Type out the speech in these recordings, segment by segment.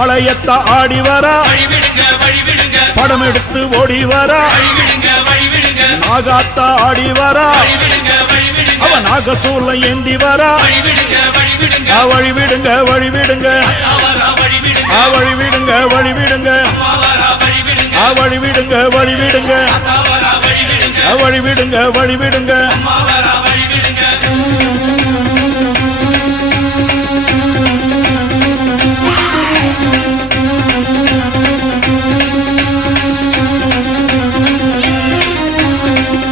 வழிவிடுங்க வழிவிடுங்க. பாளையத்த ஆடி வரா வழிவிடுங்க. வழிவிடுங்க படம் எடுத்து ஓடி வரா வழிவிடுங்க வழிவிடுங்க. நாகாத்தா ஆடி வரா வழிவிடுங்க. வழிவிடுங்க அவ நாகசூல ஏந்தி வரா வழிவிடுங்க வழிவிடுங்க. வழிவிடுங்க வழிவிடுங்க. வழிவிடுங்க வழிவிடுங்க வழிவிடுங்க. அம்மாவரா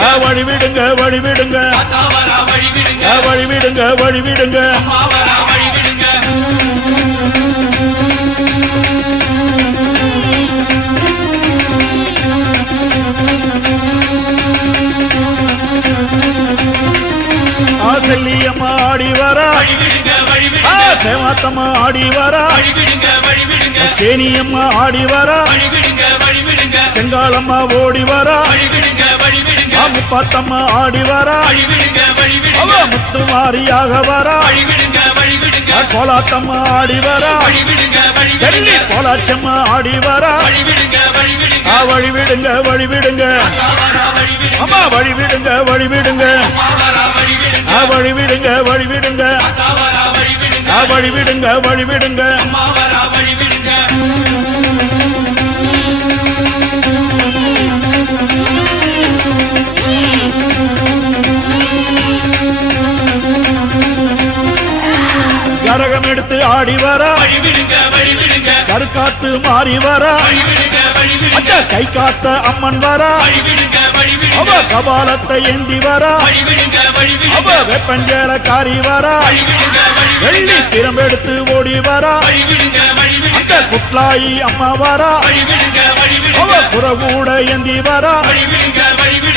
வழிவிடுங்க. வழிவிடுங்க வழிவிடுங்க. வழிவிடுங்க. செல்லியம்மா ஆடி வரா. சேவாத்தம்மா ஆடி வரா. சேனியம்மா ஆடி வரா. செங்காலம்மா ஓடி வரா. முப்பாத்தம்மா ஆடி வரா. அவ வழிவிடுங்க. முத்துமாரியாக வரா. வழிவிடுங்க வழிவிடுங்க. ஆ, கோலாத்தம்மா ஆடி வரா. டெல்லி கோலாச்சம்மா ஆடி வரா. வழிவிடுங்க வழிவிடுங்க. ஆ, வழிவிடுங்க வழிவிடுங்க. அத்தாவரா வழிவிடுங்க. அம்மா வழிவிடுங்க வழிவிடுங்க. அம்மாவரா வழிவிடுங்க. ஆ, வழிவிடுங்க வழிவிடுங்க. அத்தாவரா வழிவிடுங்க. ஆ, வழிவிடுங்க வழிவிடுங்க. கரகம் எடுத்து ஆடி வர. கருக்காத்து மாறி வர. அந்த கை காத்த அம்மன் வர. அவ கபாலத்தை ஏந்தி வர. அவ வெப்பஞ்சேல காரி வர. வெள்ளி திறம்பெடுத்து ஓடி வரா. அந்த குட்லாயி அம்மா வரா. அவ வழிவிடுங்க புறகூட ஏந்தி வரா.